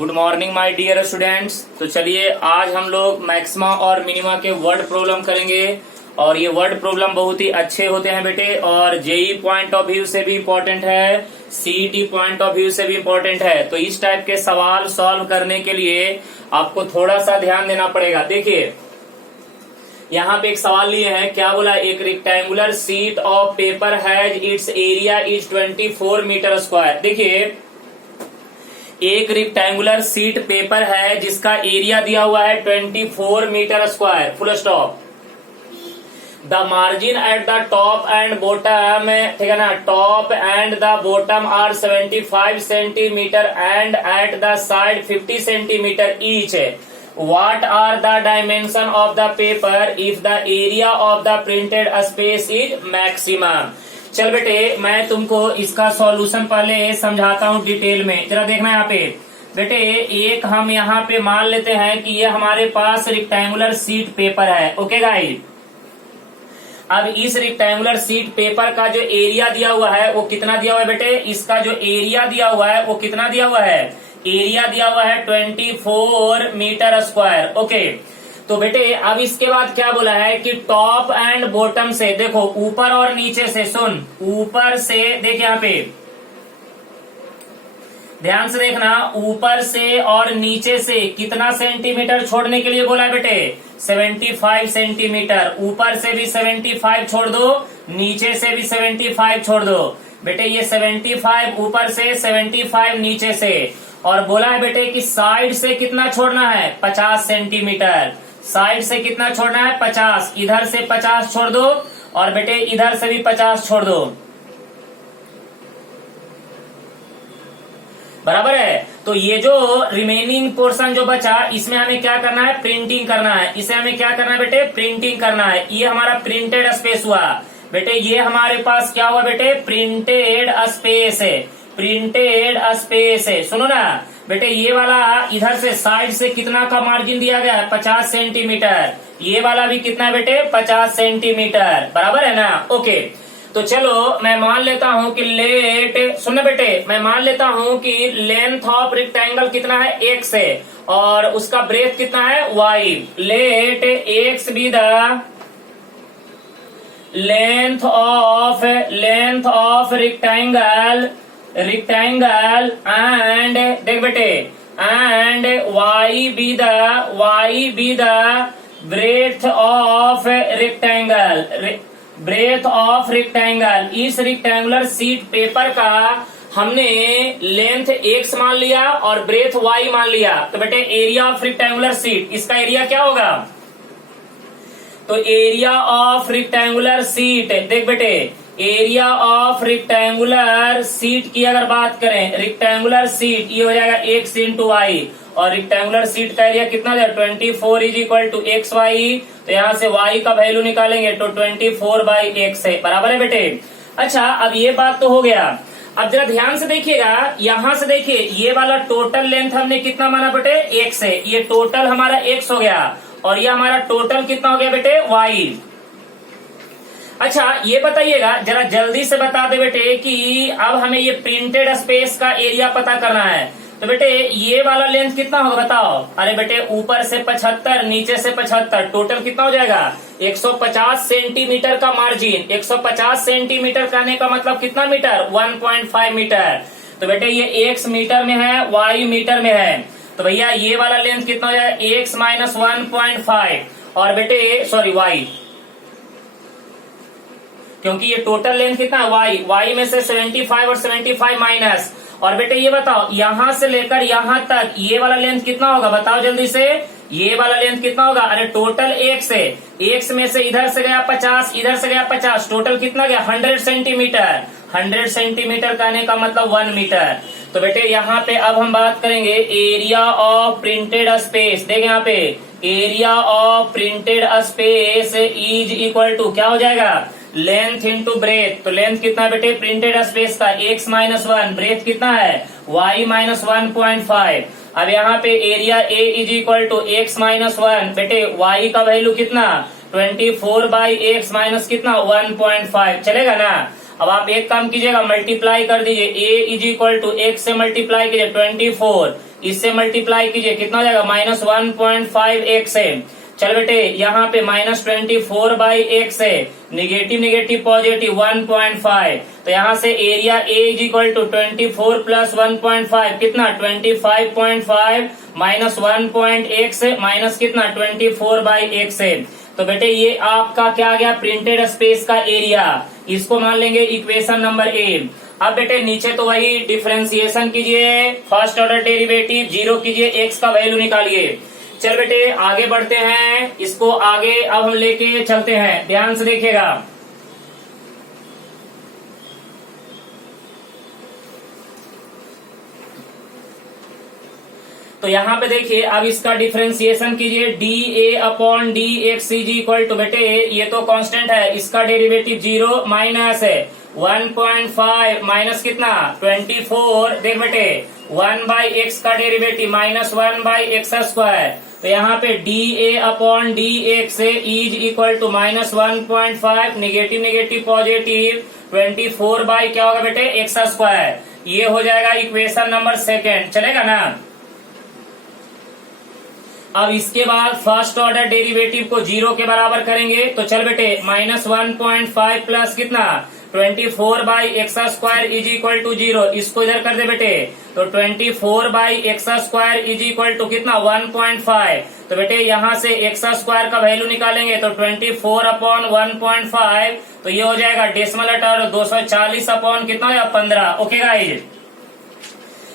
Good morning my dear students. तो चलिए आज हम लोग मैक्सिमा और मिनिमा के वर्ड प्रॉब्लम करेंगे और ये वर्ड प्रॉब्लम बहुत ही अच्छे होते हैं बेटे और जेई पॉइंट ऑफ व्यू से भी इम्पोर्टेंट है, सीईटी पॉइंट ऑफ व्यू से भी इम्पोर्टेंट है। तो इस टाइप के सवाल सॉल्व करने के लिए आपको थोड़ा सा ध्यान देना पड़ेगा। देखिए यहाँ पे एक सवाल लिए हैं, क्या बोला, एक rectangular sheet of paper has its area is 24 metre square. देखिए एक रेक्टेंगुलर शीट पेपर है जिसका एरिया दिया हुआ है 24 metre square, full stop. The margin at the top and bottom, ठीक है ना, top and the bottom are 75 centimetre and at the side 50 centimetre each. What are the dimension of the paper if the area of the printed space is maximum? चल बेटे मैं तुमको इसका solution पहले समझाता हूँ डिटेल में, जरा देखना यहाँ पे। बेटे एक हम यहाँ पे मान लेते हैं कि ये हमारे पास रेक्टेंगुलर शीट पेपर है, ओके गाइस। अब इस रेक्टेंगुलर शीट पेपर का जो एरिया दिया हुआ है वो कितना दिया हुआ है बेटे, इसका जो एरिया दिया हुआ है वो कितना दिया हुआ है, एरिया दिया हुआ है 24 मीटर स्क्वायर, ओके। तो बेटे अब इसके बाद क्या बोला है कि टॉप एंड बॉटम से, देखो ऊपर और नीचे से, सुन ऊपर से, देख यहाँ पे ध्यान से देखना, ऊपर से और नीचे से कितना सेंटीमीटर छोड़ने के लिए बोला है बेटे, 75 सेंटीमीटर। ऊपर से भी 75 छोड़ दो, नीचे से भी 75 छोड़ दो। बेटे ये 75 ऊपर से, 75 नीचे से, और बोला है बेटे कि साइड से कितना छोड़ना है, 50 सेंटीमीटर। साइड से कितना छोड़ना है, 50। इधर से 50 छोड़ दो और बेटे इधर से भी 50 छोड़ दो, बराबर है। तो ये जो रिमेनिंग पोर्शन जो बचा इसमें हमें क्या करना है, प्रिंटिंग करना है। इसे हमें क्या करना है बेटे, प्रिंटिंग करना है। ये हमारा प्रिंटेड स्पेस हुआ बेटे, ये हमारे पास क्या हुआ बेटे, प्रिंटेड स्पेस है, प्रिंटेड स्पेस है। सुनो ना बेटे, ये वाला इधर से साइड से कितना का मार्जिन दिया गया है, 50 सेंटीमीटर। ये वाला भी कितना है बेटे, 50 सेंटीमीटर, बराबर है ना, ओके। तो चलो मैं मान लेता हूं कि सुनो बेटे, मैं मान लेता हूं कि लेंथ ऑफ रेक्टेंगल कितना है, x है, और उसका ब्रेथ कितना है, y। Let x be the length of rectangle and, देख बेटे, एंड y be the breadth of rectangle. इस रेक्टेंगुलर शीट पेपर का हमने लेंथ x मान लिया और ब्रेथ y मान लिया। तो बेटे एरिया ऑफ रेक्टेंगुलर शीट, इसका एरिया क्या होगा, तो एरिया ऑफ रेक्टेंगुलर शीट, देख बेटे एरिया ऑफ रेक्टेंगुलर शीट की अगर बात करें, रेक्टेंगुलर शीट ये हो जाएगा x इंटू वाई, और रेक्टेंगुलर शीट का एरिया कितना हो जाएगा, 24 is equal to x y. तो यहाँ से y का वैल्यू निकालेंगे तो 24/x है, बराबर है बेटे। अच्छा अब ये बात तो हो गया। अब जरा ध्यान से देखिएगा, यहाँ से देखिए ये वाला टोटल लेंथ हमने कितना माना बेटे, x है। ये टोटल हमारा x हो गया और ये हमारा टोटल कितना हो गया बेटे, y। अच्छा ये बताइएगा, जरा जल्दी से बता दे बेटे कि अब हमें ये प्रिंटेड स्पेस का एरिया पता करना है। तो बेटे ये वाला लेंथ कितना होगा बताओ, अरे बेटे ऊपर से 75 नीचे से 75, टोटल कितना हो जाएगा, 150 सेंटीमीटर का मार्जिन। 150 सेंटीमीटर करने का मतलब कितना मीटर, 1.5 मीटर। तो बेटे ये x मीटर में है, y मीटर में है, तो भैया ये वाला लेंथ कितना हो जाएगा, x माइनस 1.5, और बेटे सॉरी y, क्योंकि ये टोटल लेंथ कितना है, y में से 75 और 75 माइनस। और बेटे ये बताओ यहां से लेकर यहां तक ये वाला लेंथ कितना होगा, बताओ जल्दी से, ये वाला लेंथ कितना होगा, अरे टोटल x है, x में से इधर से गया 50, इधर से गया 50, टोटल कितना गया, 100 सेंटीमीटर। 100 सेंटीमीटर कहने का मतलब 1 मीटर। तो बेटे यहाँ पे अब हम बात करेंगे एरिया ऑफ प्रिंटेड स्पेस। देख यहाँ पे area of printed space is equal to क्या हो जाएगा, लेंथ इंटू ब्रेथ। तो लेंथ कितना है बेटे प्रिंटेड स्पेस का, x माइनस 1, ब्रेथ कितना है, y माइनस 1.5। अब यहाँ पे area A is equal to x minus 1, बेटे y का वैल्यू कितना, 24/x माइनस कितना, 1.5, चलेगा ना। अब आप एक काम कीजिएगा, मल्टीप्लाई कर दीजिए, a is equal to x से मल्टीप्लाई कीजिए 24, इससे मल्टीप्लाई कीजिए, कितना हो जाएगा -1.5x है। चल बेटे यहाँ पे -24/x है, निगेटिव निगेटिव पॉजिटिव 1.5, तो यहाँ से area A is equal to 24 plus 1.5 कितना 25.5 माइनस 1.x माइनस कितना 24/x है। तो बेटे ये आपका क्या आ गया, प्रिंटेड स्पेस का एरिया, इसको मान लेंगे इक्वेशन नंबर A। अब बेटे नीचे तो वही डिफरेंशिएशन कीजिए, फर्स्ट ऑर्डर डेरिवेटिव जीरो कीजिए, x का वैल्यू निकालिए। चल बेटे आगे बढ़ते हैं, इसको आगे अब हम लेके चलते हैं, ध्यान से देखिएगा। तो यहाँ पे देखिए अब इसका डिफरेंशिएशन कीजिए, dA/dx इज इक्वल टू, बेटे ये तो कांस्टेंट है, इसका डेरिवेटिव 0 माइनस है 1.5 माइनस कितना 24, देख बेटे 1/x का डेरिवेटिव -1/x², तो यहाँ पे dA/dx is equal to -1.5 negative negative positive 24 by क्या होगा बेटे x², ये हो जाएगा इक्वेशन नंबर सेकेंड, चलेगा ना। अब इसके बाद फर्स्ट ऑर्डर डेरिवेटिव को 0 के बराबर करेंगे, तो चल बेटे -1.5 प्लस कितना 24/x² इज इक्वल टू 0, इसको इधर कर दे बेटे, तो 24/x² इज इक्वल टू कितना 1.5, तो बेटे यहाँ से x² का वैल्यू निकालेंगे तो 24/1.5, तो ये हो जाएगा डेसिमल हटाओ 240 कितना हो जाएगा 15। ओके गाइस,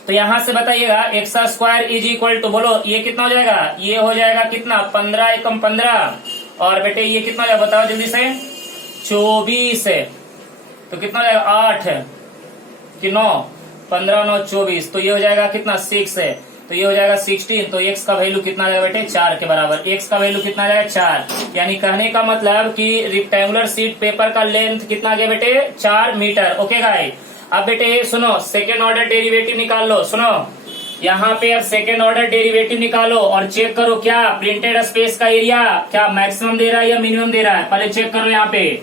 तो यहाँ से बताइएगा x² इज इक्वल टू, बोलो ये कितना हो जाएगा, ये हो जाएगा कितना 15 एकम 15, और बेटे ये कितना हो जाएगा बताओ जल्दी से 24 है, तो कितना हो जाएगा 8 कि 9, 15 9 24, तो ये हो जाएगा कितना 6 है, तो ये हो जाएगा 16, तो x का वैल्यू कितना आ जाएगा बेटे 4 के बराबर, x का वैल्यू कितना आ जाएगा 4, यानी कहने का मतलब कि रेक्टेंगुलर शीट पेपर का लेंथ कितना आ गया बेटे 4 मीटर। ओके गाइस, अब बेटे सुनो सेकेंड ऑर्डर डेरिवेटिव निकाल लो, सुनो यहाँ पे अब सेकेंड ऑर्डर डेरिवेटिव निकालो और चेक करो क्या प्रिंटेड स्पेस का एरिया क्या मैक्सिमम दे रहा है या मिनिमम दे रहा है, पहले चेक करो यहाँ पे।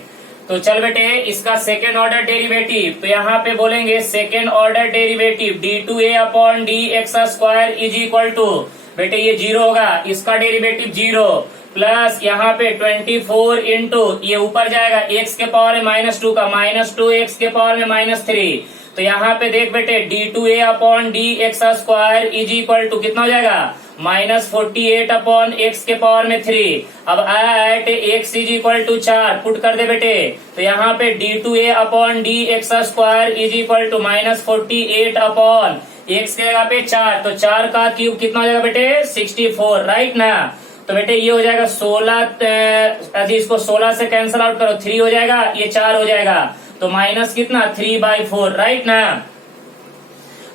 तो चल बेटे इसका सेकेंड ऑर्डर डेरिवेटिव, तो यहाँ पे बोलेंगे second order derivative d2A/dx² is equal to, बेटे ये 0 होगा, इसका डेरिवेटिव 0 प्लस यहाँ पे 24 इंटू ये ऊपर जाएगा x के पावर में -2 का -2x के पावर में -3, तो यहाँ पे देख बेटे d2A/dx² इज इक्वल टू कितना हो जाएगा -48/x के पावर में 3। अब at x is equal to 4 put कर दे बेटे, तो यहाँ पे d2A/dx² is equal to -48/x के जगह पे 4, तो 4 का क्यूब कितना हो जाएगा बेटे 64, राइट ना। तो बेटे ये हो जाएगा 16, इसको 16 से कैंसिल आउट करो 3 हो जाएगा, ये 4 हो जाएगा, तो माइनस कितना 3/4, राइट ना।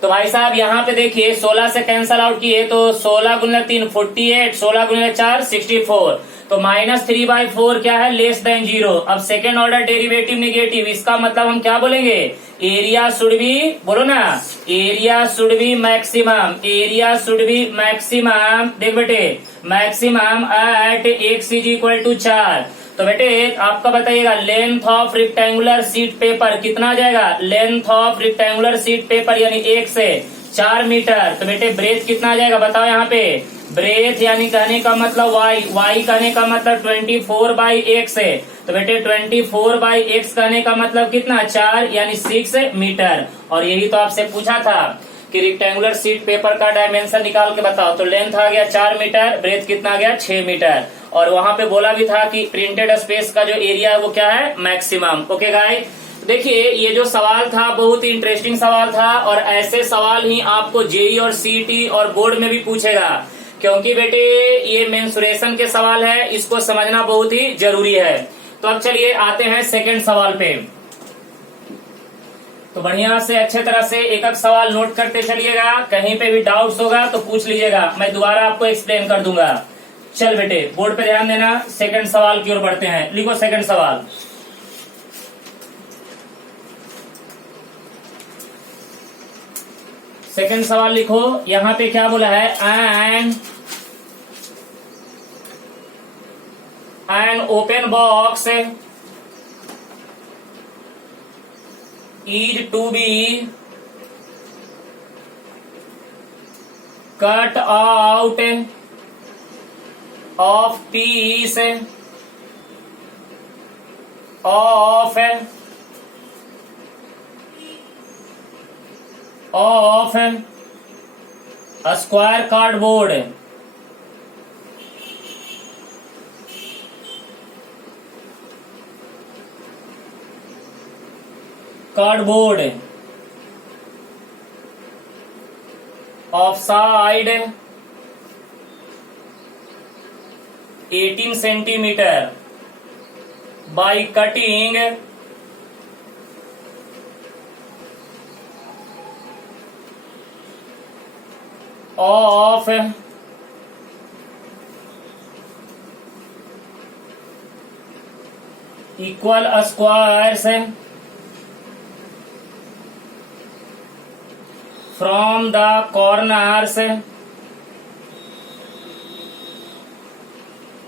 तो भाई साहब यहाँ पे देखिए 16 से कैंसिल आउट किए तो 16 गुना 3 48, 16 गुना 4 64, तो -3/4 क्या है लेस देन 0। अब सेकेंड ऑर्डर डेरिवेटिव निगेटिव, इसका मतलब हम क्या बोलेंगे एरिया शुड बी, बोलो ना area should be maximum, area should be maximum, देख बेटे maximum at x is equal to 4। तो बेटे आपका बताइएगा length of rectangular sheet paper कितना आ जाएगा, length of rectangular sheet paper यानी 1 से 4 मीटर, तो बेटे ब्रेथ कितना आ जाएगा बताओ यहाँ पे, ब्रेथ यानी कहने का मतलब y कहने का मतलब 24/x है, तो बेटे 24/x कहने का मतलब कितना 4 यानी 6 मीटर। और यही तो आपसे पूछा था कि रेक्टेंगुलर शीट पेपर का डायमेंशन निकाल के बताओ, तो लेंथ आ गया 4 मीटर, ब्रेथ कितना आ गया 6 मीटर, और वहां पे बोला भी था कि प्रिंटेड स्पेस का जो एरिया है वो क्या है मैक्सिमम। ओके गाइस, देखिए ये जो सवाल था बहुत ही इंटरेस्टिंग सवाल था, और ऐसे सवाल ही आपको जेई और सीईटी और बोर्ड में भी पूछेगा, क्योंकि बेटे ये मेंसुरेशन के सवाल है, इसको समझना बहुत ही जरूरी है। तो अब चलिए आते हैं सेकेंड सवाल पे। तो बढ़िया से अच्छे तरह से एक एक सवाल नोट करते चलिएगा, कहीं पे भी डाउट्स होगा तो पूछ लीजिएगा, मैं दोबारा आपको एक्सप्लेन कर दूंगा। चल बेटे बोर्ड पे ध्यान देना, सेकंड सवाल की ओर बढ़ते हैं, लिखो सेकंड सवाल। सेकंड सवाल लिखो, यहाँ पे क्या बोला है N open box is to be cut out of peace of square cardboard. Cardboard of side 18 centimetre by cutting of equal squares from the corners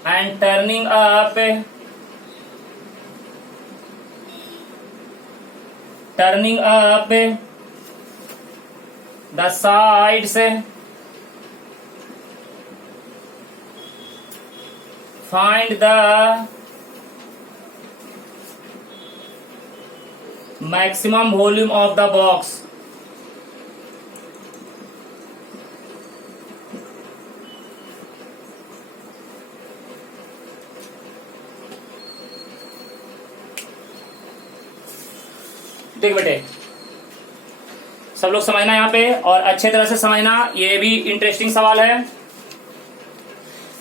and turning up the sides, find the maximum volume of the box। देख बेटे, सब लोग समझना यहाँ पे और अच्छे तरह से समझना। ये भी इंटरेस्टिंग सवाल है।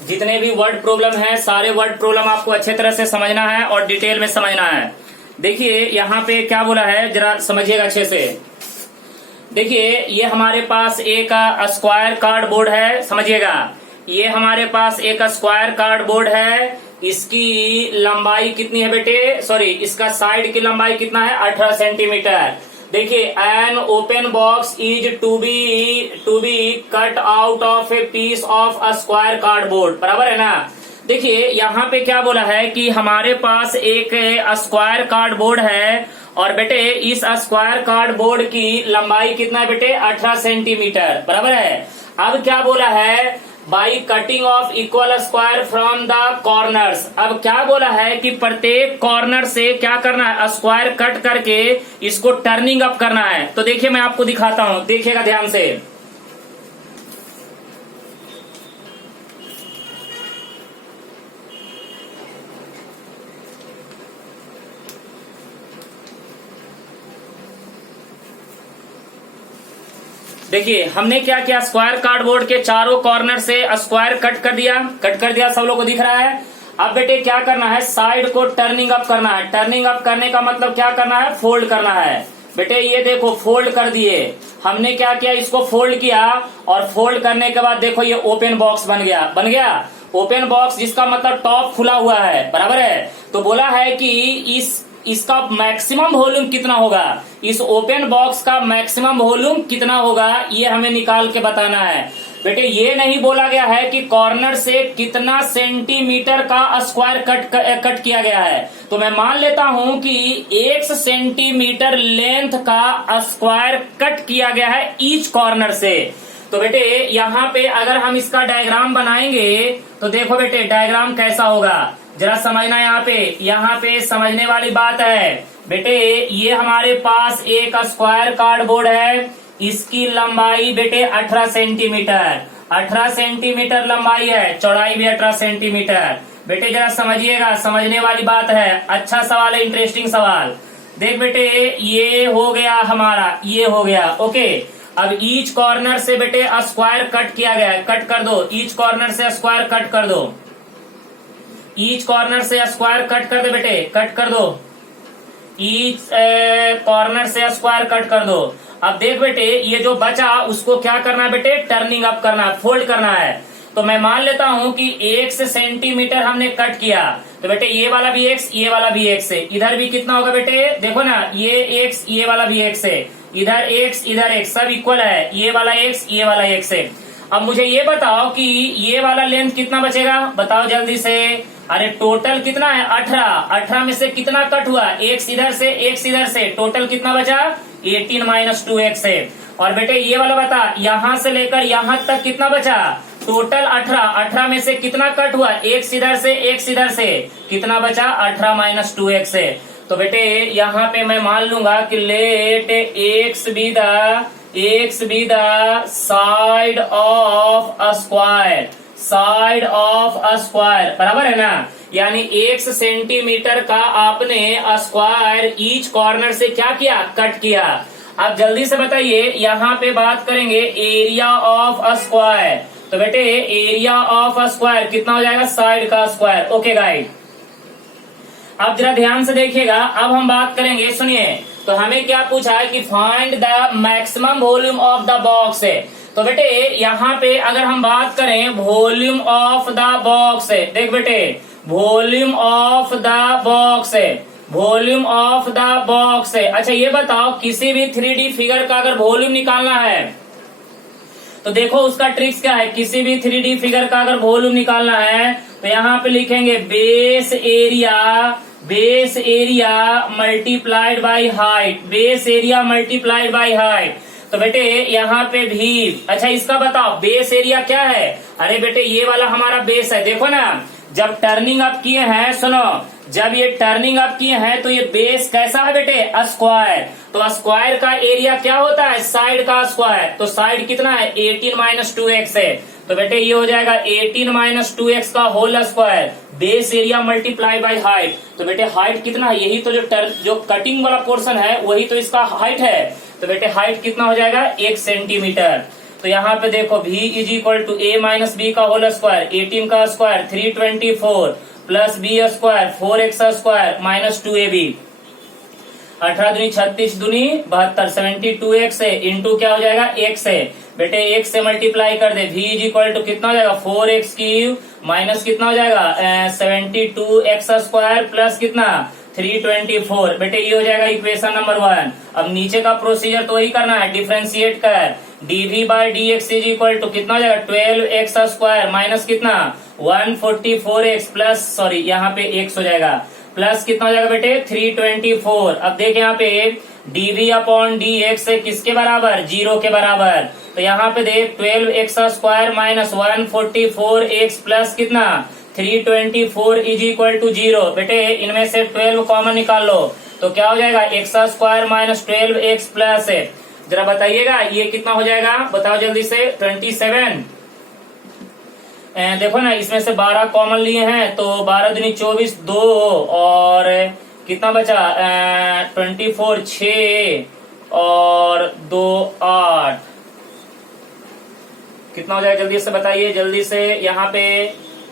जितने भी वर्ड प्रॉब्लम है सारे वर्ड प्रॉब्लम आपको अच्छे तरह से समझना है और डिटेल में समझना है। देखिए यहाँ पे क्या बोला है, जरा समझिएगा अच्छे से। देखिए ये हमारे पास एक स्क्वायर कार्डबोर्ड है, समझिएगा। ये हमारे पास एक स्क्वायर कार्डबोर्ड है। इसकी लंबाई कितनी है बेटे, सॉरी इसका साइड की लंबाई कितना है, 18 सेंटीमीटर। देखिए an open box is to be cut out of a piece of a square cardboard, बराबर है ना। देखिए यहाँ पे क्या बोला है कि हमारे पास एक स्क्वायर कार्डबोर्ड है और बेटे इस स्क्वायर कार्डबोर्ड की लंबाई कितना है बेटे, 18 सेंटीमीटर, बराबर है। अब क्या बोला है, by cutting of equal square from the corners. अब क्या बोला है कि प्रत्येक कॉर्नर से क्या करना है, स्क्वायर कट करके इसको टर्निंग अप करना है। तो देखिए मैं आपको दिखाता हूं, देखिएगा ध्यान से। देखिए हमने क्या किया, स्क्वायर कार्डबोर्ड के चारों कॉर्नर से स्क्वायर कट कर दिया, सब लोग को दिख रहा है। अब बेटे क्या करना है, साइड को टर्निंग अप करना है। टर्निंग अप करने का मतलब क्या करना है, फोल्ड करना है। बेटे ये देखो फोल्ड कर दिए, हमने क्या किया, इसको फोल्ड किया और फोल्ड करने के बाद देखो ये ओपन बॉक्स बन गया ओपन बॉक्स, जिसका मतलब टॉप खुला हुआ है, बराबर है। तो बोला है कि इसका मैक्सिमम वॉल्यूम कितना होगा, इस ओपन बॉक्स का मैक्सिमम वॉल्यूम कितना होगा, ये हमें निकाल के बताना है। बेटे ये नहीं बोला गया है कि कॉर्नर से कितना सेंटीमीटर का स्क्वायर कट किया गया है। तो मैं मान लेता हूं कि 1 सेंटीमीटर लेंथ का स्क्वायर कट किया गया है ईच कॉर्नर से। तो बेटे यहाँ पे अगर हम इसका डायग्राम बनाएंगे तो देखो बेटे डायग्राम कैसा होगा, जरा समझना। यहाँ पे समझने वाली बात है। बेटे ये हमारे पास एक स्क्वायर कार्डबोर्ड है, इसकी लंबाई बेटे 18 सेंटीमीटर लंबाई है, चौड़ाई भी 18 सेंटीमीटर। बेटे जरा समझिएगा, समझने वाली बात है। अच्छा सवाल है, इंटरेस्टिंग सवाल। देख बेटे ये हो गया हमारा, ये हो गया, ओके। अब ईच कॉर्नर से बेटे स्क्वायर कट किया गया है, कट कर दो। ईच कॉर्नर से स्क्वायर कट कर दो, ईच कॉर्नर से स्क्वायर कट कर दो बेटे, कट कर दो। ईच कॉर्नर से स्क्वायर कट कर दो। अब देख बेटे ये जो बचा उसको क्या करना है बेटे, टर्निंग अप करना है, फोल्ड करना है। तो मैं मान लेता हूं कि 1 सेंटीमीटर हमने कट किया, तो बेटे ये वाला भी x, ये वाला भी x है। इधर भी कितना होगा बेटे, देखो ना, ये x, ये वाला भी x है। इधर x, इधर x, सब इक्वल है। ये वाला x, ये वाला x है। अब मुझे ये बताओ कि ये वाला लेंथ कितना बचेगा, बताओ जल्दी से। अरे टोटल कितना है 18, 18 में से कितना कट हुआ, x इधर से x इधर से, टोटल कितना बचा 18 माइनस 2x है। और बेटे ये वाला बता, यहां से लेकर यहां तक कितना बचा, टोटल 18, 18 में से कितना कट हुआ, x इधर से x इधर से, कितना बचा 18 माइनस 2x है। तो बेटे यहाँ पे मैं मान लूंगा कि let x be the side of a square, side of a square, बराबर है ना। यानी 1 सेंटीमीटर का आपने स्क्वायर ईच कॉर्नर से क्या किया, कट किया। अब जल्दी से बताइए, यहाँ पे बात करेंगे एरिया ऑफ अ स्क्वायर। तो बेटे एरिया ऑफ अ स्क्वायर कितना हो जाएगा, साइड का स्क्वायर। ओके गाइड, अब जरा ध्यान से देखिएगा, अब हम बात करेंगे, सुनिए। तो हमें क्या पूछा है कि find the maximum volume of the box है। तो बेटे यहाँ पे अगर हम बात करें वॉल्यूम ऑफ द बॉक्स है, देख बेटे वॉल्यूम ऑफ द बॉक्स है, वॉल्यूम ऑफ द बॉक्स है। अच्छा ये बताओ, किसी भी 3D फिगर का अगर वॉल्यूम निकालना है तो देखो उसका ट्रिक्स क्या है। किसी भी 3D फिगर का अगर वॉल्यूम निकालना है तो यहाँ पे लिखेंगे base area multiplied by height, base area multiplied by height. तो बेटे यहाँ पे भी, अच्छा इसका बताओ बेस एरिया क्या है। अरे बेटे ये वाला हमारा बेस है, देखो ना जब टर्निंग अप किए हैं, सुनो जब ये टर्निंग अप किए हैं तो ये बेस कैसा है बेटे, स्क्वायर। तो स्क्वायर का एरिया क्या होता है, साइड का स्क्वायर। तो साइड कितना है 18 माइनस 2x है। तो बेटे ये हो जाएगा 18 माइनस 2x का whole square, base area multiply by height. तो बेटे हाइट कितना है, यही तो जो कटिंग वाला पोर्शन है वही तो इसका हाइट है। तो बेटे हाइट कितना हो जाएगा 1 सेंटीमीटर। तो यहाँ पे देखो v is equal to a minus b का होल स्क्वायर, 18 का square 324 plus b square 4x square minus 2ab, 18 दूनी 36 दूनी 72, 72x है इंटू क्या हो जाएगा x है। बेटे x से मल्टीप्लाई कर दे, v इज इक्वल टू कितना हो जाएगा 4x क्यूब माइनस कितना हो जाएगा 72x स्क्वायर प्लस कितना 324। बेटे ये हो जाएगा इक्वेशन नंबर 1। अब नीचे का प्रोसीजर तो वही करना है, डिफरेंशिएट कर, dv by dx is equal to कितना हो जाएगा 12x स्क्वायर माइनस कितना 144x प्लस, सॉरी यहाँ पे x हो जाएगा, प्लस कितना हो जाएगा बेटे 324। अब देख यहाँ पे dv अपॉन dx किसके बराबर, 0 के बराबर। तो यहाँ पे देख 12x square minus 144x plus कितना 324 इज इक्वल टू 0। बेटे इनमें से 12 कॉमन निकाल लो तो क्या हो जाएगा x square minus 12x plus है। जरा बताइएगा ये कितना हो जाएगा, बताओ जल्दी से 27। देखो ना इसमें से 12 कॉमन लिए हैं तो 12 दूनी 24, 2 और कितना बचा 24, 6 और 2 8, कितना हो जाएगा जल्दी से बताइए, जल्दी से। यहाँ पे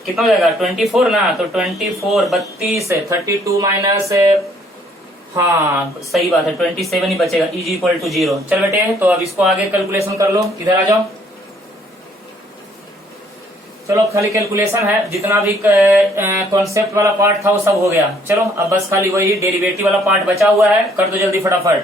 कितना हो जाएगा 24 ना, तो 24 32 32 माइनस, हाँ सही बात है 27 ही बचेगा, इज इक्वल टू 0। चल बेटे तो अब इसको आगे कैलकुलेशन कर लो, इधर आ जाओ। चलो खाली कैलकुलेशन है, जितना भी कॉन्सेप्ट वाला पार्ट था वो सब हो गया। चलो अब बस खाली वही डेरिवेटिव वाला पार्ट बचा हुआ है, कर दो जल्दी फटाफट।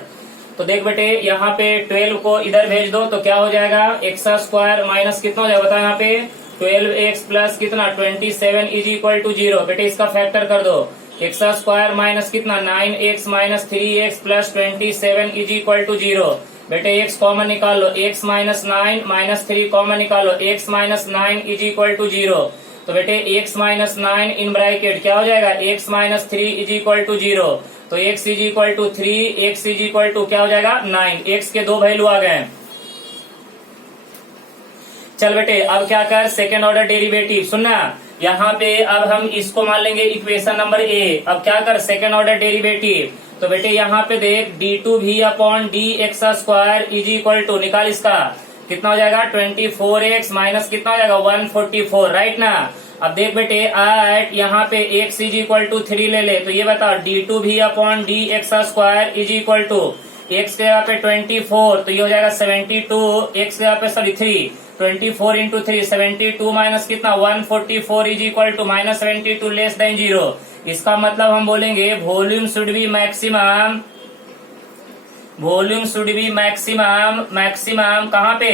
तो देख बेटे यहाँ पे 12 को इधर भेज दो तो क्या हो जाएगा x स्क्वायर माइनस कितना हो जाएगा, बताओ यहाँ पे 12x प्लस कितना 27 इज इक्वल टू 0। बेटे इसका फैक्टर कर दो, x स्क्वायर माइनस कितना 9x minus 3x plus 27 is equal to 0। बेटे x कॉमन निकाल लो, x माइनस 9 माइनस 3 कॉमन निकाल लो, x minus 9 is equal to 0। तो बेटे x माइनस 9 इन ब्रैकेट क्या हो जाएगा x minus 3 is equal to 0। तो x is equal to 3, x is equal to क्या हो जाएगा 9, x के 2 वैल्यू आ गए। चल बेटे अब क्या कर, सेकेंड ऑर्डर डेरिवेटिव सुनना, यहाँ पे अब हम इसको मान लेंगे इक्वेशन नंबर ए। अब क्या कर सेकेंड ऑर्डर डेरिवेटिव, तो बेटे यहाँ पे देख d2v upon dx square is equal to, निकाल इसका कितना हो जाएगा 24x माइनस कितना हो जाएगा 144, राइट ना। अब देख बेटे एट यहाँ पे x इज इक्वल टू 3 ले ले, तो ये बताओ d2v upon dx square is equal to x के यहाँ पे 24, तो ये हो जाएगा 72, x के यहाँ पे सॉरी 3, 24 इंटू 3 72 माइनस कितना 144 is equal to minus 72 less than 0। इसका मतलब हम बोलेंगे volume should be maximum, volume should be maximum, maximum कहाँ पे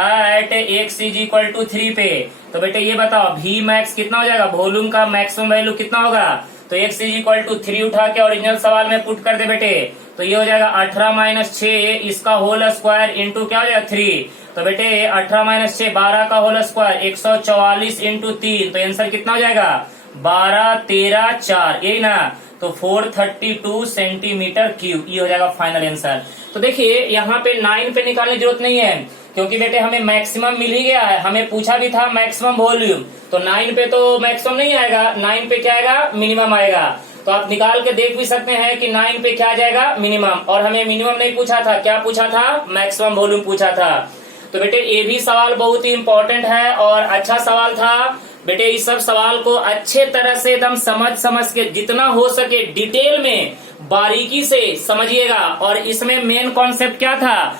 at x is equal to 3 पे। तो बेटे ये बताओ V मैक्स कितना हो जाएगा, वॉल्यूम का मैक्सिमम वैल्यू कितना होगा। तो x इज इक्वल टू 3 उठा के ओरिजिनल सवाल में पुट कर दे बेटे। तो ये हो जाएगा 18 माइनस 6 इसका होल स्क्वायर इंटू क्या हो जाएगा 3। तो बेटे 18 माइनस 6 12 का होल स्क्वायर 144 इंटू 3। तो आंसर कितना हो जाएगा 12 13 4, यही ना। तो 432 सेंटीमीटर क्यूब ये हो जाएगा फाइनल आंसर। तो देखिए यहाँ पे 9 पे निकालने की जरूरत नहीं है, क्योंकि बेटे हमें मैक्सिमम मिल ही गया है। हमें पूछा भी था मैक्सिमम वॉल्यूम, तो 9 पे तो मैक्सिमम नहीं आएगा, 9 पे क्या आएगा मिनिमम आएगा। तो आप निकाल के देख भी सकते हैं कि 9 पे क्या आ जाएगा मिनिमम। और हमें मिनिमम नहीं पूछा था, क्या पूछा था, मैक्सिमम वॉल्यूम पूछा था। तो बेटे ये भी सवाल बहुत ही इंपॉर्टेंट है और अच्छा सवाल था। बेटे इस सब सवाल को अच्छे तरह से एकदम समझ के जितना हो सके डिटेल में बारीकी से समझिएगा। और इसमें मेन कॉन्सेप्ट क्या था,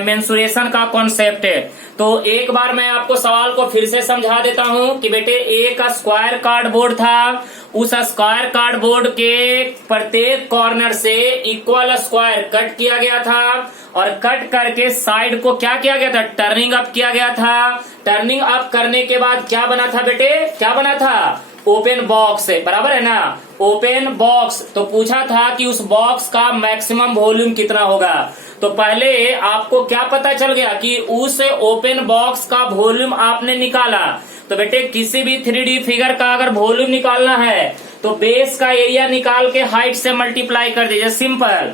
मेंसुरेशन का कॉन्सेप्ट है। तो एक बार मैं आपको सवाल को फिर से समझा देता हूं कि बेटे एक स्क्वायर कार्डबोर्ड था, उस स्क्वायर कार्डबोर्ड के प्रत्येक कॉर्नर से इक्वल स्क्वायर कट किया गया था और कट करके साइड को क्या किया गया था, टर्निंग अप किया गया था। टर्निंग अप करने के बाद क्या बना था बेटे, क्या बना था, ओपन बॉक्स, बराबर है ना, ओपन बॉक्स। तो पूछा था कि उस बॉक्स का मैक्सिमम वॉल्यूम कितना होगा। तो पहले आपको क्या पता चल गया कि उस ओपन बॉक्स का वॉल्यूम आपने निकाला। तो बेटे किसी भी 3D फिगर का अगर वॉल्यूम निकालना है तो बेस का एरिया निकाल के हाइट से मल्टीप्लाई कर दीजिए, सिंपल।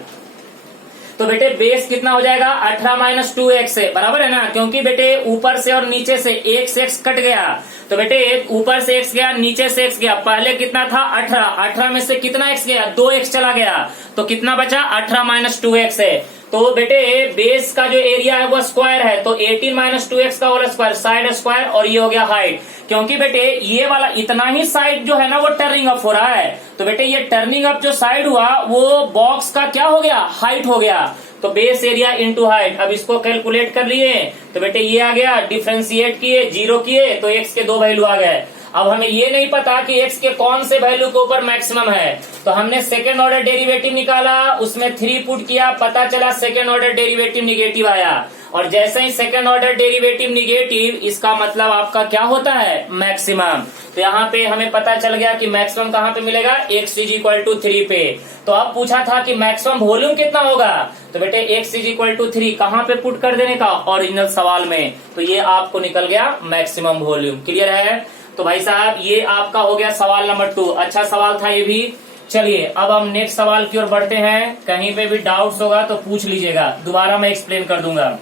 तो बेटे बेस कितना हो जाएगा 18 माइनस 2x से, बराबर है ना, क्योंकि बेटे ऊपर से और नीचे से x कट गया। तो बेटे ऊपर से x गया, नीचे से x गया। पहले कितना था 18, 18 में से कितना x गया, 2x चला गया। तो कितना बचा 18 माइनस 2x है। तो बेटे बेस का जो एरिया है वो स्क्वायर है, तो 18 माइनस 2x का होल स्क्वायर, साइड स्क्वायर, और ये हो गया हाइट। क्योंकि बेटे ये वाला इतना ही साइड जो है ना वो टर्निंग अप हो रहा है। तो बेटे ये टर्निंग अप जो साइड हुआ वो बॉक्स का क्या हो गया, हाइट हो गया। तो बेस एरिया इंटू हाइट। अब इसको कैलकुलेट कर लिए तो बेटे ये आ गया, डिफ्रेंशिएट किए, 0 किए तो x के 2 वैल्यू आ गए। अब हमें ये नहीं पता कि x के कौन से वैल्यू के ऊपर मैक्सिमम है, तो हमने सेकेंड ऑर्डर डेरिवेटिव निकाला, उसमें 3 पुट किया, पता चला सेकेंड ऑर्डर डेरिवेटिव निगेटिव आया। और जैसे ही सेकेंड ऑर्डर डेरिवेटिव निगेटिव, इसका मतलब आपका क्या होता है, मैक्सिमम। तो यहाँ पे हमें पता चल गया कि मैक्सिमम कहाँ पे मिलेगा, x इज इक्वल टू 3 पे। तो अब पूछा था कि मैक्सिमम वॉल्यूम कितना होगा, तो बेटे x इज इक्वल टू 3 कहाँ पे पुट कर देने का, ओरिजिनल सवाल में। तो ये आपको निकल गया मैक्सिमम वॉल्यूम। क्लियर है। तो भाई साहब ये आपका हो गया सवाल नंबर 2, अच्छा सवाल था ये भी। चलिए अब हम नेक्स्ट सवाल की ओर बढ़ते हैं। कहीं पे भी डाउट्स होगा तो पूछ लीजिएगा, दोबारा मैं एक्सप्लेन कर दूंगा।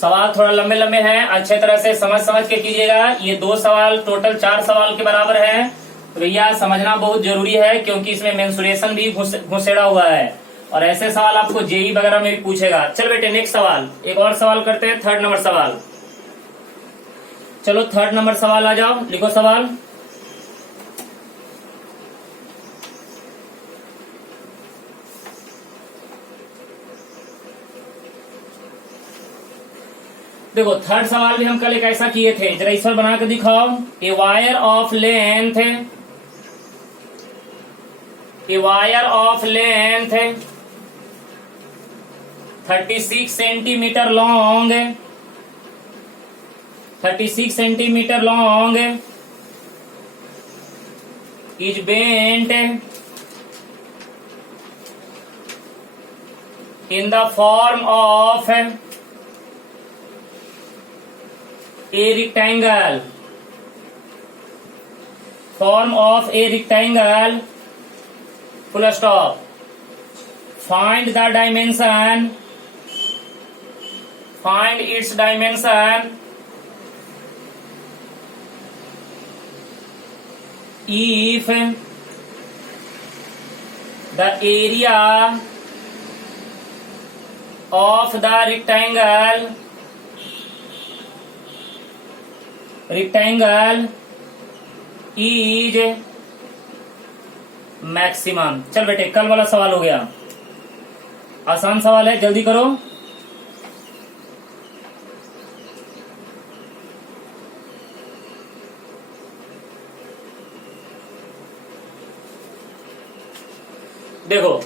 सवाल थोड़ा लंबे लंबे हैं, अच्छे तरह से समझ के कीजिएगा। ये 2 सवाल टोटल 4 सवाल के बराबर है। तो भैया समझना बहुत जरूरी है, क्योंकि इसमें मेंसुरेशन भी घुसेड़ा हुआ है और ऐसे सवाल आपको जेई वगैरह में भी पूछेगा। चल बेटे नेक्स्ट सवाल, एक और सवाल करते हैं, 3rd नंबर सवाल। चलो 3rd नंबर सवाल आ जाओ, लिखो सवाल। देखो 3rd सवाल भी हम कल एक ऐसा किए थे, जरा इस पर बना के दिखाओ। A wire of length 36 centimetre long, 36 centimetre long is bent in the form of a rectangle, form of a rectangle, full stop. Find the dimension, find its dimension if the area of the rectangle is maximum. चल बेटे कल वाला सवाल हो गया, आसान सवाल है, जल्दी करो। देखो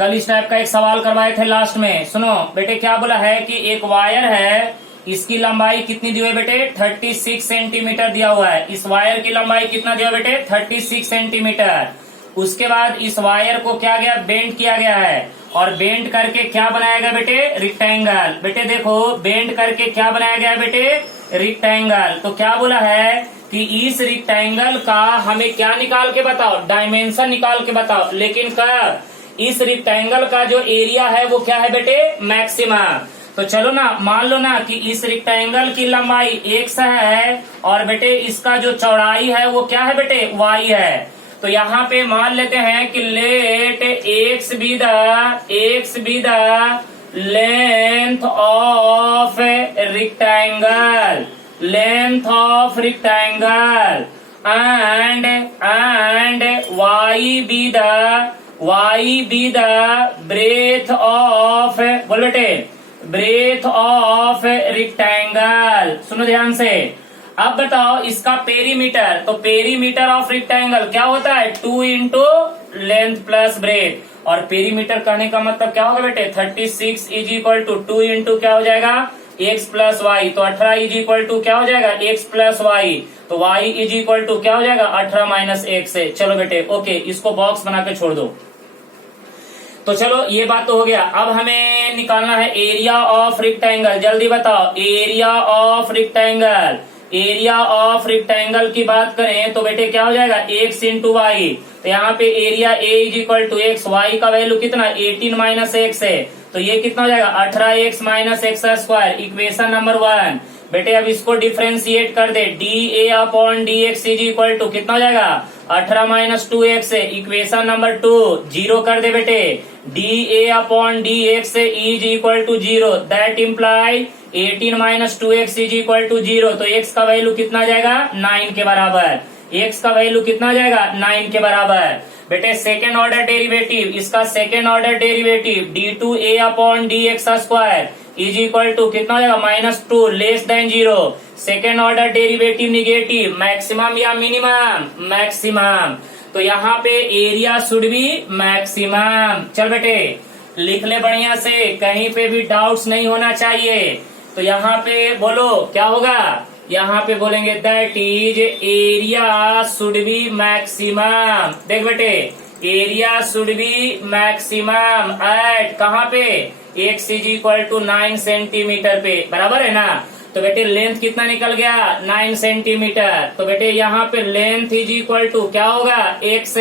कल इस टाइप का एक सवाल करवाए थे लास्ट में। सुनो बेटे, क्या बोला है कि एक वायर है, इसकी लंबाई कितनी दी हुई है बेटे? 36 सेंटीमीटर दिया हुआ है। इस वायर की लंबाई कितना दिया बेटे? 36 सेंटीमीटर। उसके बाद इस वायर को क्या गया? बेंड किया गया है, और बेंड करके क्या बनाया गया बेटे? रेक्टेंगल। बेटे देखो, बेंड करके क्या बनाया गया बेटे? रेक्टेंगल। तो क्या बोला है कि इस रेक्टेंगल का हमें क्या निकाल के बताओ? डायमेंशन निकाल के बताओ। लेकिन कब? इस रेक्टेंगल का जो एरिया है वो क्या है बेटे? मैक्सिमम। तो चलो ना, मान लो ना कि इस रेक्टेंगल की लंबाई x है, और बेटे इसका जो चौड़ाई है वो क्या है बेटे? y है। तो यहाँ पे मान लेते हैं कि let x be the length of rectangle, length of rectangle, and y be the breadth of, बोल बेटे, ब्रेथ ऑफ रेक्टेंगल। सुनो ध्यान से। अब बताओ इसका पेरीमीटर। तो पेरीमीटर ऑफ रेक्टेंगल क्या होता है? 2 इंटू लेंथ प्लस ब्रेथ। और पेरीमीटर कहने का मतलब क्या होगा बेटे? 36 इज इक्वल टू 2 इंटू क्या हो जाएगा? x plus y. तो 18 इज इक्वल टू क्या हो जाएगा? x plus y. तो y इज इक्वल टू क्या हो जाएगा? 18 माइनस x से। चलो बेटे ओके, इसको बॉक्स बना के छोड़ दो। तो चलो ये बात तो हो गया। अब हमें निकालना है एरिया ऑफ रेक्टेंगल। जल्दी बताओ, area of rectangle. Area of rectangle की बात करें तो बेटे क्या हो जाएगा? x into y. तो यहाँ पे area a is equal to x, y का वैल्यू कितना? 18 माइनस एक्स है। तो ये कितना हो जाएगा? 18x minus x square. Equation number 1। बेटे अब इसको डिफ्रेंशिएट कर दे। D a upon d x is equal to कितना हो जाएगा? 18 माइनस 2x है। इक्वेशन नंबर 2 जीरो कर दे बेटे। D a upon d x is equal to 0। That imply 18 minus 2x is equal to 0। तो x का वैल्यू कितना जाएगा? 9 के बराबर। x का वैल्यू कितना जाएगा? 9 के बराबर। बेटे सेकेंड ऑर्डर डेरिवेटिव, इसका second order derivative d2a upon d x square is equal to कितना हो जाएगा? -2 less than 0। Second order derivative negative, maximum या मिनिमम? मैक्सिमम। तो यहाँ पे एरिया शुड बी मैक्सिमम। चल बेटे लिख ले बढ़िया से, कहीं पे भी डाउट्स नहीं होना चाहिए। तो यहाँ पे बोलो क्या होगा? यहाँ पे बोलेंगे that is area should be maximum. देख बेटे, area should be maximum at कहाँ पे? x is equal to 9 centimetre पे, बराबर है ना? तो बेटे लेंथ कितना निकल गया? 9 सेंटीमीटर। तो बेटे यहाँ पे लेंथ इज इक्वल टू क्या होगा? x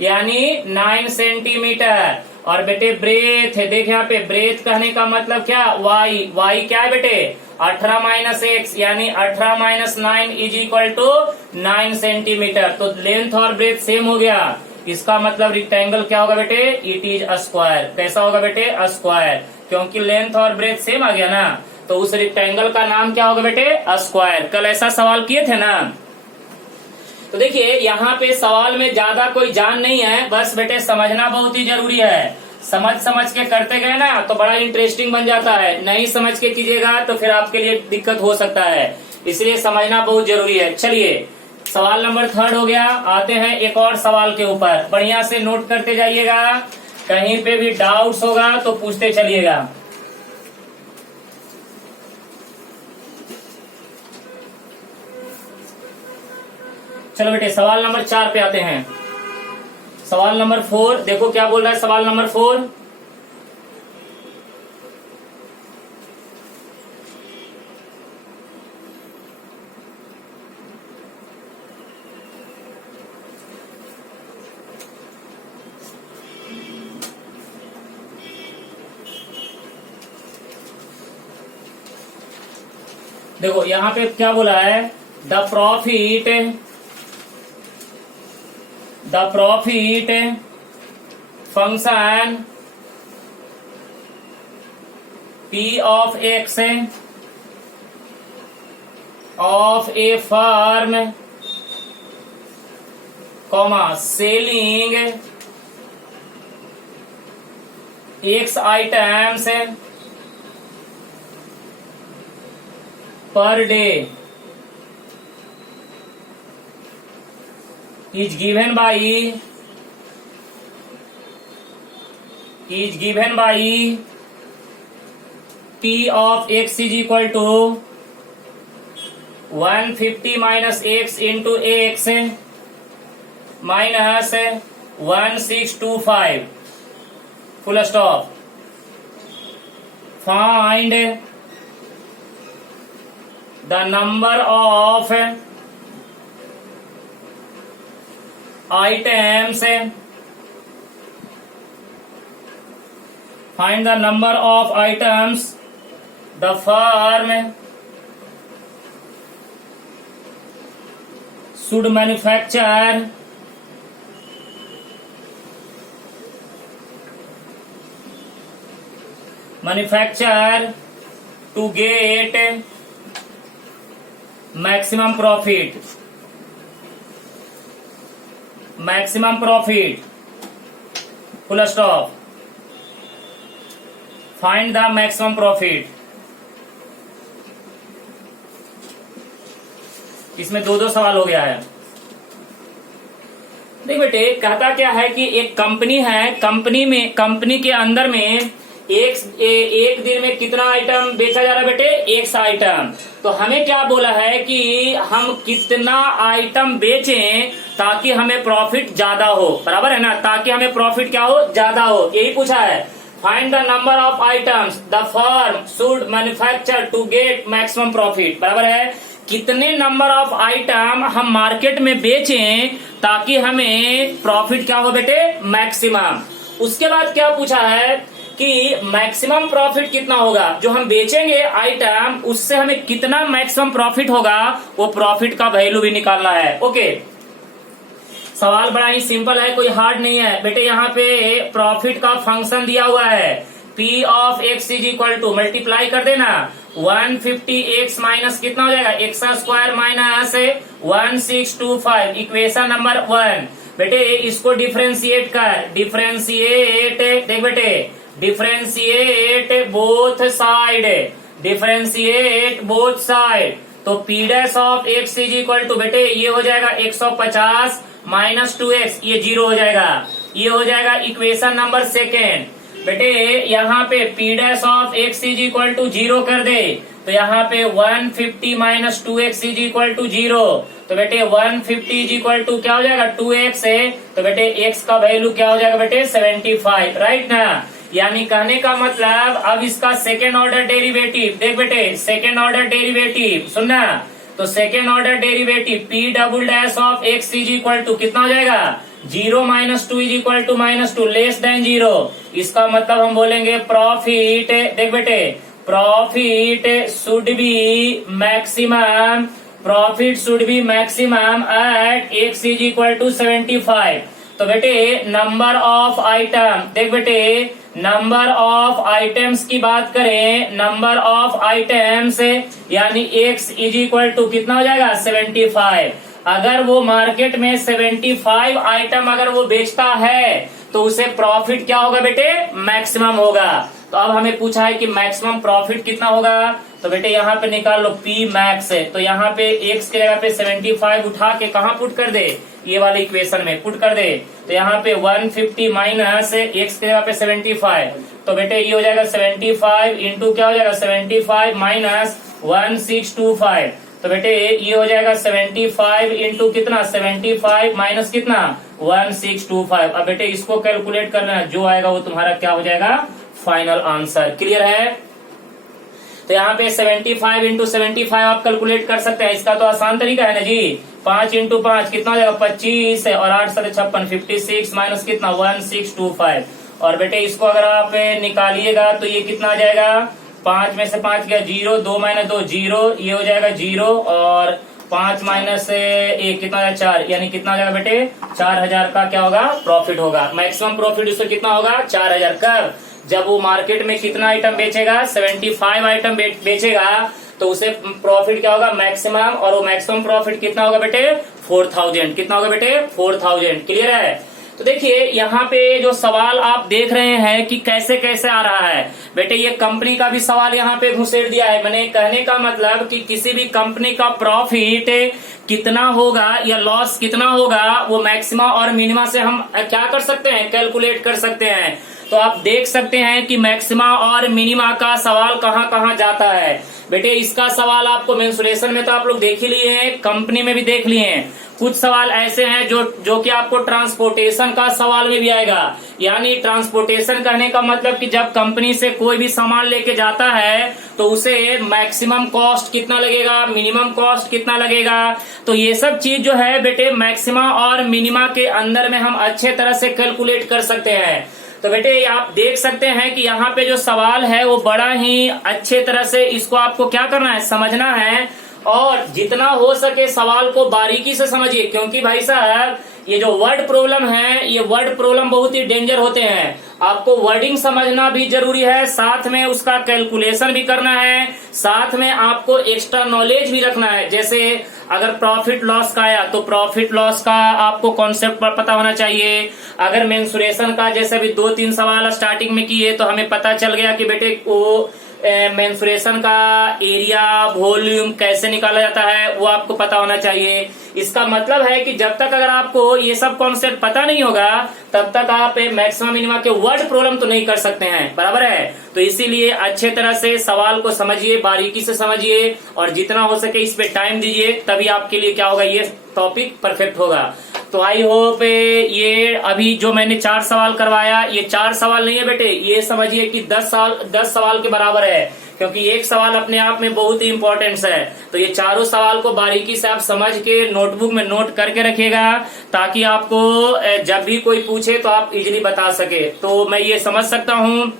यानी 9 सेंटीमीटर। और बेटे ब्रेथ है, देख यहाँ पे ब्रेथ कहने का मतलब क्या? y क्या है बेटे? 18 माइनस एक्स यानी 18 minus 9 is equal to 9 centimetre. तो लेंथ और ब्रेथ सेम हो गया। इसका मतलब रेक्टेंगल क्या होगा बेटे? It is square. कैसा होगा बेटे? स्क्वायर, क्योंकि लेंथ और ब्रेथ सेम आ गया ना। तो उस रेक्टेंगल का नाम क्या होगा बेटे? स्क्वायर। कल ऐसा सवाल किए थे ना। तो देखिए यहाँ पे सवाल में ज्यादा कोई जान नहीं है, बस बेटे समझना बहुत ही जरूरी है। समझ के करते गए ना तो बड़ा इंटरेस्टिंग बन जाता है। नहीं समझ के कीजिएगा तो फिर आपके लिए दिक्कत हो सकता है, इसलिए समझना बहुत जरूरी है। चलिए सवाल नंबर 3 हो गया। आते हैं एक और सवाल के ऊपर, बढ़िया से नोट करते जाइएगा। कहीं पे भी डाउट्स होगा तो पूछते चलिएगा। चलो बेटे सवाल नंबर 4 पे आते हैं। सवाल नंबर 4 देखो क्या बोल रहा है। सवाल नंबर 4, देखो यहाँ पे क्या बोला है? The profit function P of X of a firm, selling X items per day is given by is given by P of x is equal to 150 minus x into x minus 1625 full stop. Find the number of items. Find the number of items the firm should manufacture to get maximum profit. Full stop. Find the maximum profit. इसमें दो सवाल हो गया है। देख बेटे, कहता क्या है कि एक कंपनी है, कंपनी के अंदर में एक दिन में कितना आइटम बेचा जा रहा है बेटे? 100 आइटम। तो हमें क्या बोला है कि हम कितना आइटम बेचें ताकि हमें प्रॉफिट ज्यादा हो, बराबर है ना? ताकि हमें प्रॉफिट क्या हो? ज्यादा हो, यही पूछा है। Find the number of items the firm should manufacture to get maximum profit, बराबर है। कितने नंबर ऑफ आइटम हम मार्केट में बेचें ताकि हमें प्रॉफिट क्या हो बेटे? मैक्सिमम। उसके बाद क्या पूछा है कि मैक्सिमम प्रॉफिट कितना होगा, जो हम बेचेंगे आइटम उससे हमें कितना मैक्सिमम प्रॉफिट होगा, वो प्रॉफिट का वैल्यू भी निकालना है। ओके, सवाल बड़ा ही सिंपल है, कोई हार्ड नहीं है बेटे। यहाँ पे प्रॉफिट का फंक्शन दिया हुआ है, P of x is equal to, multiply कर देना, 150x माइनस कितना हो जाएगा? x square minus 1625, equation number 1। बेटे इसको डिफरेंशिएट कर, डिफरेंशिएट, देख बेटे, डिफरेंशिएट बोथ साइड। तो P dash of x is equal to, बेटे ये हो जाएगा 150 माइनस 2x, ये 0 हो जाएगा, ये हो जाएगा इक्वेशन नंबर 2। बेटे यहाँ पे P dash of x is equal to 0 कर दे, तो यहाँ पे 150 minus 2x is equal to 0। तो बेटे 150 इज इक्वल टू क्या हो जाएगा? 2x है, तो बेटे x का वैल्यू क्या हो जाएगा बेटे? 75, राइट ना? यानी कहने का मतलब अब इसका सेकेंड ऑर्डर डेरिवेटिव, देख बेटे सेकेंड ऑर्डर डेरिवेटिव सुनना, तो second order derivative P double dash of x is equal to कितना हो जाएगा? 0 minus 2 is equal to -2 less than 0। इसका मतलब हम बोलेंगे प्रॉफिट, देख बेटे profit should be maximum at x is equal to 75। तो बेटे नंबर ऑफ आइटम, देख बेटे नंबर ऑफ आइटम्स की बात करें, नंबर ऑफ आइटम्स यानी x इज इक्वल टू कितना हो जाएगा? 75। अगर वो मार्केट में 75 आइटम अगर वो बेचता है तो उसे प्रॉफिट क्या होगा बेटे? मैक्सिमम होगा। तो अब हमें पूछा है कि मैक्सिमम प्रॉफिट कितना होगा, तो बेटे यहाँ पे निकाल लो P मैक्स है, तो यहाँ पे x के जगह पे 75 उठा के कहाँ पुट कर दे? ये वाले इक्वेशन में पुट कर दे। तो यहाँ पे 150 माइनस x के जगह पे 75, तो बेटे ये हो जाएगा 75 इंटू क्या हो जाएगा? 75 माइनस 1625, तो बेटे ये हो जाएगा 75 इंटू कितना? 75 माइनस कितना? 1625। अब बेटे इसको कैलकुलेट करना, जो आएगा वो तुम्हारा क्या हो जाएगा? Final answer. क्लियर है? तो यहाँ पे 75 इंटू 75 आप कैलकुलेट कर सकते हैं, इसका तो आसान तरीका है ना जी। 5 इंटू 5 कितना हो जाएगा? 25 है, और 8 7 56, 56 माइनस कितना? 1625। और बेटे इसको अगर आप निकालिएगा तो ये कितना आ जाएगा? 5 में से 5 गया 0, 2 माइनस 2 0, ये हो जाएगा 0, और 5 माइनस 1 कितना है? 4, यानी कितना हो जाएगा बेटे? 4000 का क्या होगा? प्रॉफिट होगा। मैक्सिमम प्रॉफिट उससे कितना होगा? 4000। कब? जब वो मार्केट में कितना आइटम बेचेगा? 75 आइटम बेचेगा, तो उसे प्रॉफिट क्या होगा? मैक्सिमम। और वो मैक्सिमम प्रॉफिट कितना होगा बेटे? 4000। कितना होगा बेटे? 4000। क्लियर है? तो देखिए यहाँ पे जो सवाल आप देख रहे हैं कि कैसे कैसे आ रहा है बेटे, ये कंपनी का भी सवाल यहाँ पे घुसेड़ दिया है। मैंने कहने का मतलब कि किसी भी कंपनी का प्रॉफिट कितना होगा या लॉस कितना होगा, वो मैक्सिमा और मिनिमा से हम क्या कर सकते हैं? कैलकुलेट कर सकते हैं। तो आप देख सकते हैं कि मैक्सिमा और मिनिमा का सवाल कहाँ कहाँ जाता है बेटे। इसका सवाल आपको मेंसुरेशन में तो आप लोग देख ही लिए हैं, कंपनी में भी देख लिए हैं। कुछ सवाल ऐसे हैं जो कि आपको ट्रांसपोर्टेशन का सवाल में भी आएगा। यानी ट्रांसपोर्टेशन कहने का मतलब कि जब कंपनी से कोई भी सामान लेके जाता है तो उसे मैक्सिमम कॉस्ट कितना लगेगा, मिनिमम कॉस्ट कितना लगेगा। तो ये सब चीज जो है बेटे मैक्सिमा और मिनिमा के अंदर में हम अच्छे तरह से कैलकुलेट कर सकते हैं। तो बेटे आप देख सकते हैं कि यहाँ पे जो सवाल है वो बड़ा ही अच्छे तरह से इसको आपको क्या करना है, समझना है और जितना हो सके सवाल को बारीकी से समझिए। क्योंकि भाई साहब ये जो वर्ड प्रॉब्लम है, ये वर्ड प्रॉब्लम बहुत ही डेंजर होते हैं। आपको वर्डिंग समझना भी जरूरी है, साथ में उसका कैलकुलेशन भी करना है, साथ में आपको एक्स्ट्रा नॉलेज भी रखना है। जैसे अगर प्रॉफिट लॉस का आया तो प्रॉफिट लॉस का आपको कॉन्सेप्ट पता होना चाहिए। अगर मेंसुरेशन का जैसे अभी 2-3 सवाल स्टार्टिंग में किए तो हमें पता चल गया कि बेटे वो मेंसुरेशन का एरिया वॉल्यूम कैसे निकाला जाता है वो आपको पता होना चाहिए। इसका मतलब है कि जब तक अगर आपको ये सब कॉन्सेप्ट पता नहीं होगा तब तक आप मैक्सिमम मिनिमा के वर्ड प्रॉब्लम तो नहीं कर सकते हैं, बराबर है। तो इसीलिए अच्छे तरह से सवाल को समझिए, बारीकी से समझिए और जितना हो सके इस पे टाइम दीजिए, तभी आपके लिए क्या होगा, ये टॉपिक परफेक्ट होगा। तो आई होप ये अभी जो मैंने 4 सवाल करवाया, ये 4 सवाल नहीं है बेटे, ये समझिए कि 10 सवाल के बराबर है। क्योंकि एक सवाल अपने आप में बहुत ही इंपॉर्टेंस है। तो ये चारों सवाल को बारीकी से आप समझ के नोटबुक में नोट करके रखिएगा, ताकि आपको जब भी कोई पूछे तो आप इजीली बता सके। तो मैं ये समझ सकता हूँ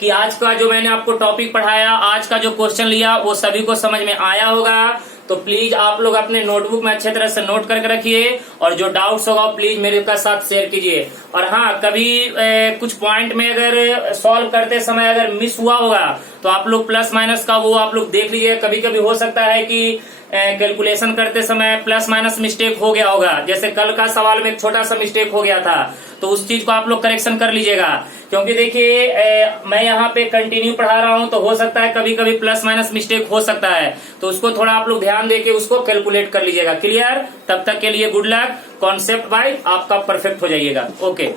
कि आज का जो मैंने आपको टॉपिक पढ़ाया, आज का जो क्वेश्चन लिया वो सभी को समझ में आया होगा। तो प्लीज आप लोग अपने नोटबुक में अच्छे तरह से नोट करके रखिए और जो डाउट्स होगा प्लीज मेरे साथ शेयर कीजिए। और हाँ, कभी कुछ पॉइंट में अगर सॉल्व करते समय अगर मिस हुआ होगा तो आप लोग प्लस माइनस का वो आप लोग देख लीजिए। कभी कभी हो सकता है कि कैलकुलेशन करते समय प्लस माइनस मिस्टेक हो गया होगा। जैसे कल का सवाल में एक छोटा सा मिस्टेक हो गया था, तो उस चीज को आप लोग करेक्शन कर लीजिएगा। क्योंकि देखिए मैं यहाँ पे कंटिन्यू पढ़ा रहा हूँ तो हो सकता है कभी कभी प्लस माइनस मिस्टेक हो सकता है, तो उसको थोड़ा आप लोग ध्यान देके उसको कैलकुलेट कर लीजिएगा। क्लियर? तब तक के लिए गुड लक। कॉन्सेप्ट वाइज आपका परफेक्ट हो जाइएगा। ओके।